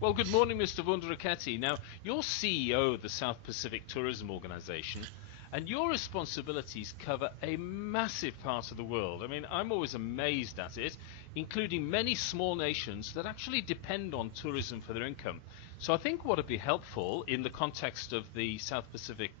Well, good morning, Mr. Vuidreketi. Now, you're CEO of the South Pacific Tourism Organization, and your responsibilities cover a massive part of the world. I mean, I'm always amazed at it, including many small nations that actually depend on tourism for their income. So I think what would be helpful in the context of the South Pacific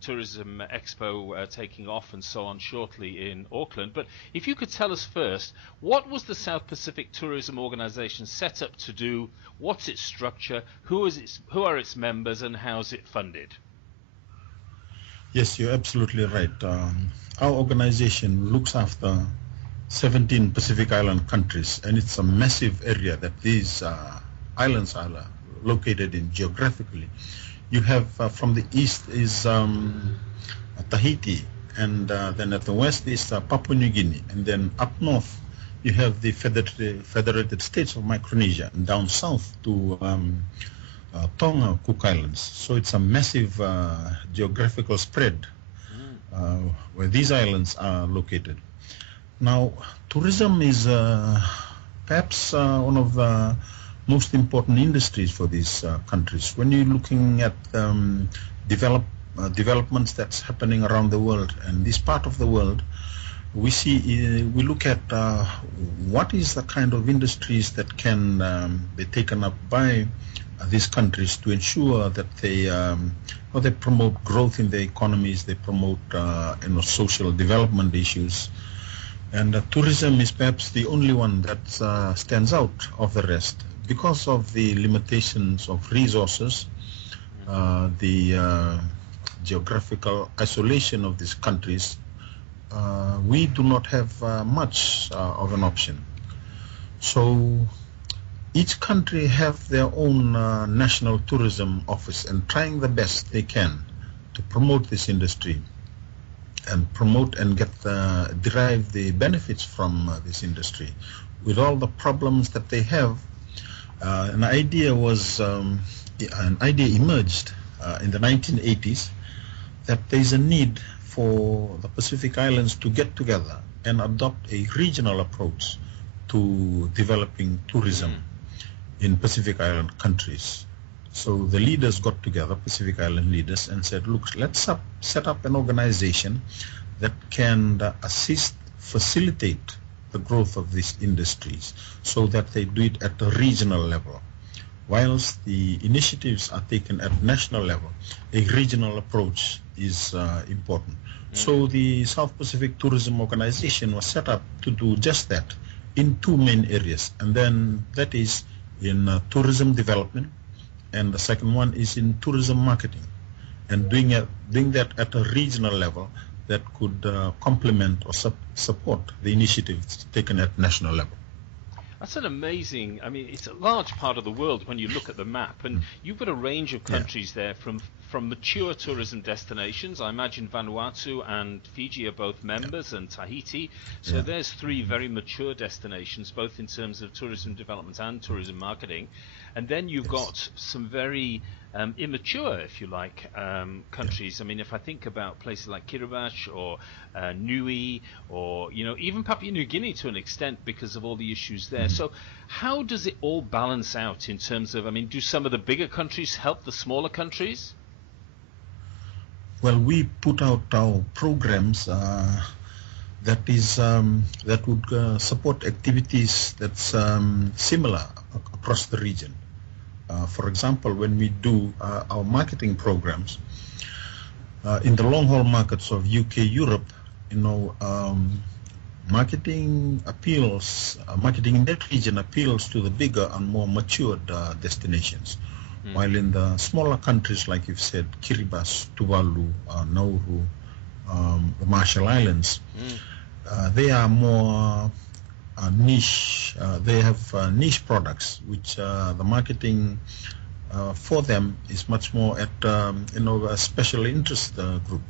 Tourism Expo taking off and so on shortly in Auckland, but if you could tell us first, what was the South Pacific Tourism Organization set up to do? What's its structure? Who are its members, and how's it funded? Yes, you're absolutely right. Our organization looks after 17 Pacific Island countries, and it's a massive area that these islands are located in geographically. You have from the east is Tahiti, and then at the west is Papua New Guinea, and then up north you have the Federated States of Micronesia, and down south to Tonga, Cook Islands. So it's a massive geographical spread where these islands are located. Now, tourism is perhaps one of the most important industries for these countries. When you're looking at developments that's happening around the world and this part of the world, we look at what is the kind of industries that can be taken up by these countries to ensure that they promote growth in their economies, they promote social development issues. And tourism is perhaps the only one that stands out of the rest because of the limitations of resources, the geographical isolation of these countries. We do not have much of an option. So each country have their own national tourism office and trying the best they can to promote this industry and promote and derive the benefits from this industry. With all the problems that they have, an idea emerged in the 1980s that there's a need for the Pacific Islands to get together and adopt a regional approach to developing tourism in Pacific Island countries. So the leaders got together, Pacific Island leaders, and said, look, let's set up an organization that can facilitate the growth of these industries so that they do it at a regional level. Whilst the initiatives are taken at national level, a regional approach is important. So the South Pacific Tourism Organization was set up to do just that in two main areas, and then that is in tourism development, and the second one is in tourism marketing, and doing that at a regional level that could complement or support the initiatives taken at national level. That's an amazing, I mean, it's a large part of the world when you look at the map, and you've got a range of countries there from mature tourism destinations. I imagine Vanuatu and Fiji are both members, and Tahiti. So there's three very mature destinations, both in terms of tourism development and tourism marketing. And then you've got some very immature, if you like, countries. I mean, if I think about places like Kiribati or Niue, or even Papua New Guinea to an extent because of all the issues there. So how does it all balance out in terms of, I mean, do some of the bigger countries help the smaller countries? Well, we put out our programs that would support activities that's similar across the region. For example, when we do our marketing programs in the long-haul markets of UK, Europe, marketing in that region appeals to the bigger and more matured destinations. While in the smaller countries, like you've said, Kiribati, Tuvalu, Nauru, the Marshall Islands, they are more niche. They have niche products, which the marketing for them is much more at a special interest group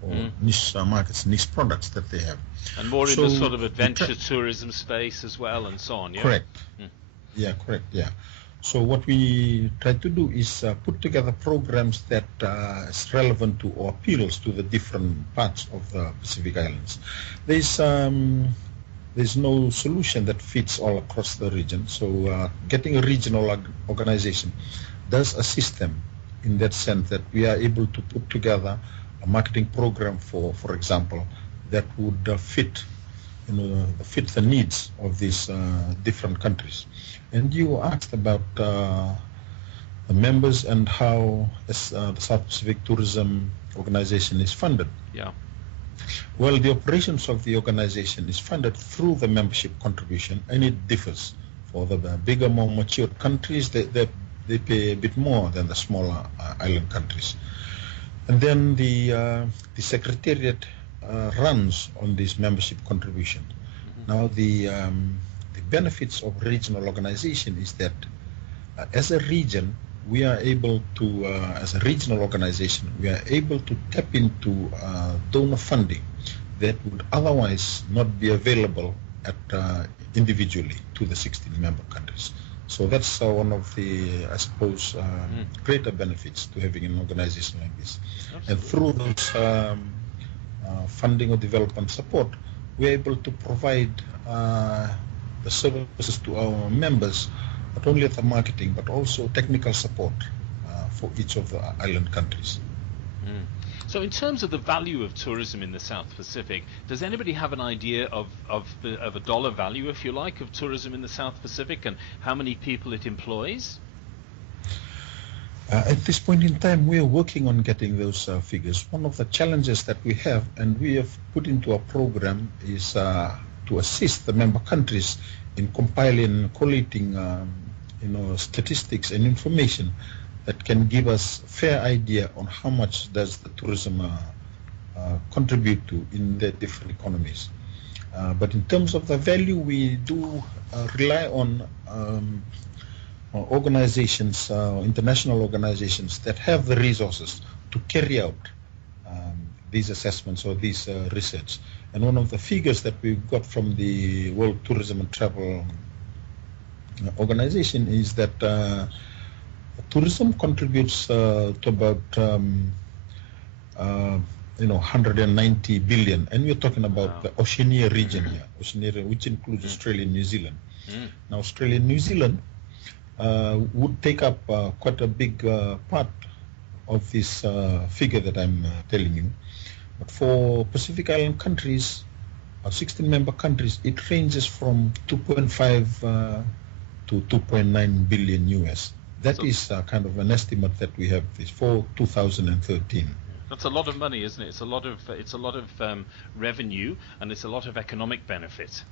or niche markets, niche products that they have. And more in the sort of adventure tourism space as well, and so on. Yeah? Correct. Yeah, correct. Yeah. So what we try to do is put together programs that is relevant to or appeals to the different parts of the Pacific Islands. There's there's no solution that fits all across the region. So getting a regional organization does assist them in that sense, that we are able to put together a marketing program, for example, that would fit the needs of these different countries. And you asked about the members and how the South Pacific Tourism Organization is funded. Yeah. Well, the operations of the organization is funded through the membership contribution, and it differs. For the bigger, more mature countries, they pay a bit more than the smaller island countries. And then the Secretariat runs on this membership contribution. Now, the benefits of regional organization is that as a region, we are able to, as a regional organization, we are able to tap into donor funding that would otherwise not be available at individually to the 16 member countries. So that's one of the, I suppose, greater benefits to having an organization like this. Absolutely. And through those funding or development support, we're able to provide the services to our members, not only at the marketing, but also technical support for each of the island countries. So in terms of the value of tourism in the South Pacific, does anybody have an idea of a dollar value, if you like, of tourism in the South Pacific and how many people it employs? At this point in time, we are working on getting those figures. One of the challenges that we have, and we have put into our program, is to assist the member countries in compiling and collating statistics and information that can give us a fair idea on how much does the tourism contribute to in the different economies. But in terms of the value, we do rely on organizations, international organizations that have the resources to carry out these assessments or these research. And one of the figures that we got from the World Tourism and Travel Organization is that tourism contributes to about 190 billion, and we're talking about the Oceania region here, Oceania, which includes Australia and New Zealand. Now, Australia and New Zealand would take up quite a big part of this figure that I'm telling you. But for Pacific Island countries, 16 member countries, it ranges from 2.5 to 2.9 billion US. That is kind of an estimate that we have for 2013. That's a lot of money, isn't it? It's a lot of revenue, and it's a lot of economic benefit.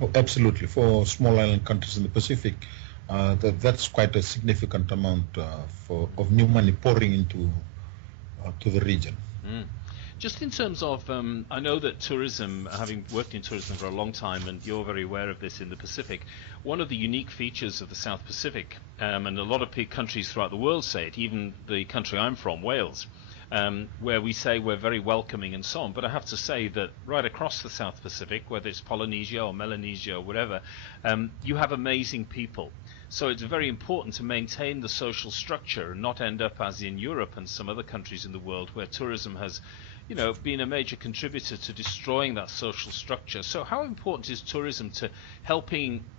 Oh, absolutely. For small island countries in the Pacific, that's quite a significant amount of new money pouring into to the region. Just in terms of, I know that tourism, having worked in tourism for a long time, and you're very aware of this in the Pacific, one of the unique features of the South Pacific, and a lot of countries throughout the world say it, even the country I'm from, Wales, where we say we're very welcoming and so on, but I have to say that right across the South Pacific, whether it's Polynesia or Melanesia or whatever, you have amazing people. So it's very important to maintain the social structure and not end up as in Europe and some other countries in the world where tourism has been a major contributor to destroying that social structure. So how important is tourism to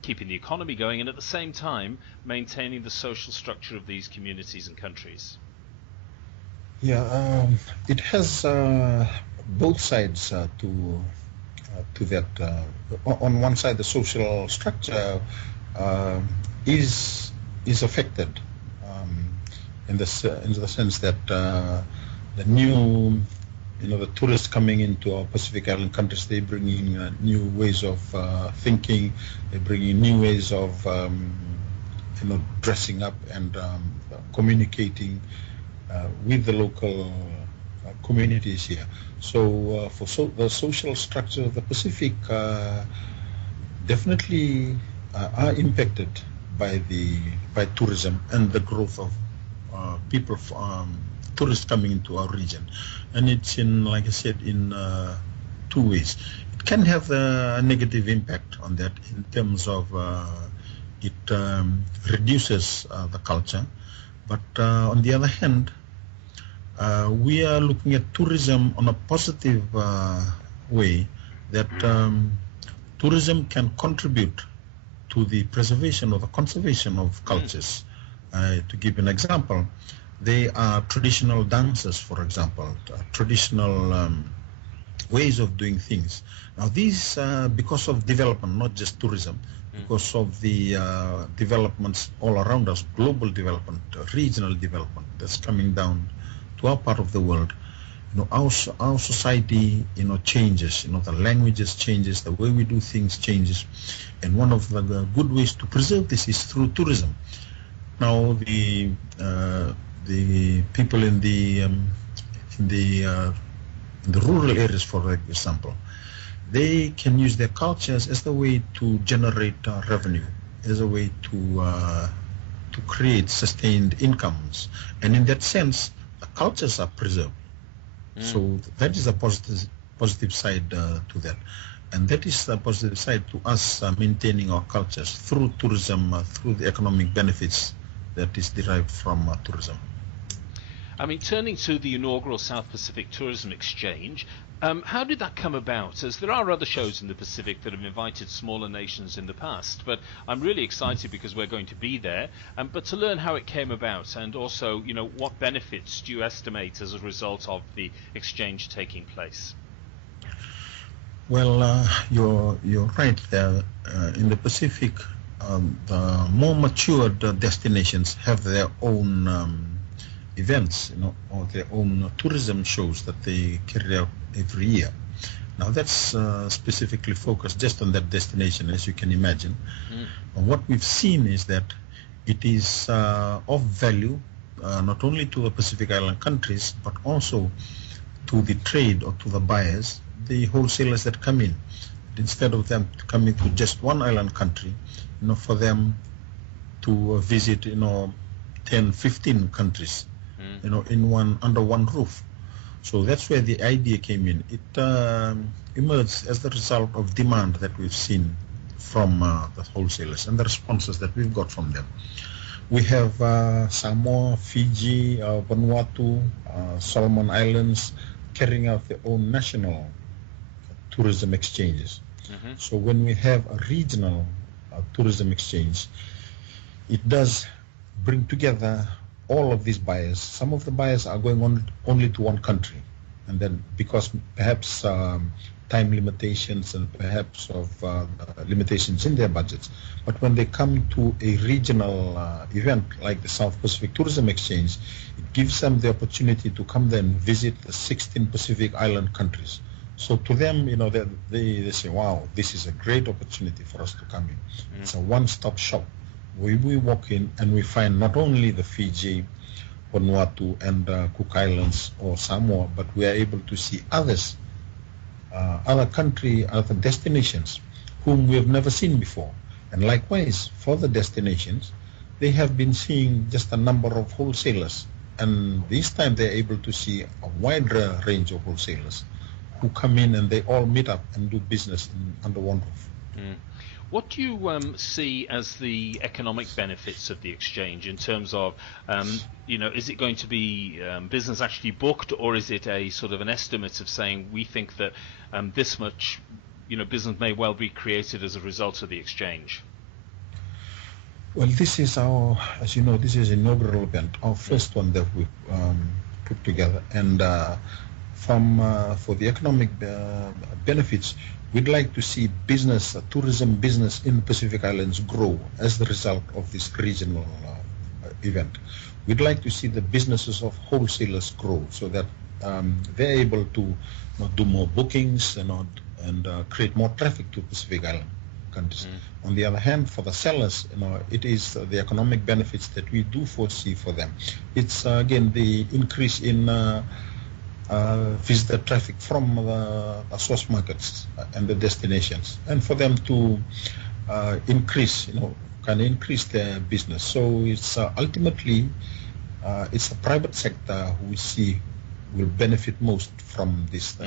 keeping the economy going and at the same time maintaining the social structure of these communities and countries? Yeah, it has both sides to that. On one side, the social structure is affected in the sense that the new the tourists coming into our Pacific Island countries, they bring in new ways of thinking, they bring in new ways of dressing up and communicating with the local communities here. So the social structure of the Pacific definitely are impacted by tourism and the growth of people, tourists coming into our region. And it's like I said, in two ways. It can have a negative impact on that in terms of it reduces the culture. But on the other hand, we are looking at tourism on a positive way, that tourism can contribute to the preservation or the conservation of cultures. To give an example, they are traditional dances, for example, traditional ways of doing things. Now these, because of development, not just tourism, because of the developments all around us, global development, regional development that's coming down to our part of the world, our society, changes. The languages changes, the way we do things changes, and one of the good ways to preserve this is through tourism. Now the people in the rural areas, for example, they can use their cultures as the way to generate revenue, as a way to create sustained incomes, and in that sense, the cultures are preserved. So that is a positive side to that, and that is the positive side to us maintaining our cultures through tourism, through the economic benefits that is derived from tourism. I mean, turning to the inaugural South Pacific Tourism Exchange, how did that come about? As there are other shows in the Pacific that have invited smaller nations in the past, but I'm really excited because we're going to be there. But to learn how it came about, and also, what benefits do you estimate as a result of the exchange taking place? Well, you're right there. In the Pacific, the more matured destinations have their own events, or their own tourism shows that they carry out every year. Now that's specifically focused just on that destination, as you can imagine. What we've seen is that it is of value not only to the Pacific Island countries, but also to the trade or to the buyers, the wholesalers that come in. Instead of them coming to just one island country, for them to visit 10, 15 countries, under one roof. So that's where the idea came in. It emerged as the result of demand that we've seen from the wholesalers and the responses that we've got from them. We have Samoa, Fiji, Vanuatu, Solomon Islands carrying out their own national tourism exchanges. So when we have a regional tourism exchange, it does bring together all of these buyers. Some of the buyers are going on only to one country, and then because perhaps time limitations and perhaps of limitations in their budgets, but when they come to a regional event like the South Pacific Tourism Exchange, it gives them the opportunity to come there and visit the 16 Pacific Island countries. So to them, they say, wow, this is a great opportunity for us to come in. It's a one-stop shop. We walk in and we find not only the Fiji, Vanuatu, and Cook Islands or Samoa, but we are able to see others, other destinations whom we have never seen before. And likewise, for the destinations, they have been seeing just a number of wholesalers. And this time they're able to see a wider range of wholesalers who come in and they all meet up and do business under one roof. What do you see as the economic benefits of the exchange in terms of, is it going to be business actually booked, or is it a sort of an estimate of saying we think that this much, business may well be created as a result of the exchange? Well, this is as you know, this is an inaugural event, our first one that we put together, and for the economic benefits, we'd like to see tourism business in the Pacific Islands grow as the result of this regional event. We'd like to see the businesses of wholesalers grow so that they're able to do more bookings and create more traffic to Pacific Island countries. On the other hand, for the sellers, it is the economic benefits that we do foresee for them. It's again the increase in visitor traffic from the source markets and the destinations, and for them to increase their business. So it's ultimately it's the private sector who we see will benefit most from this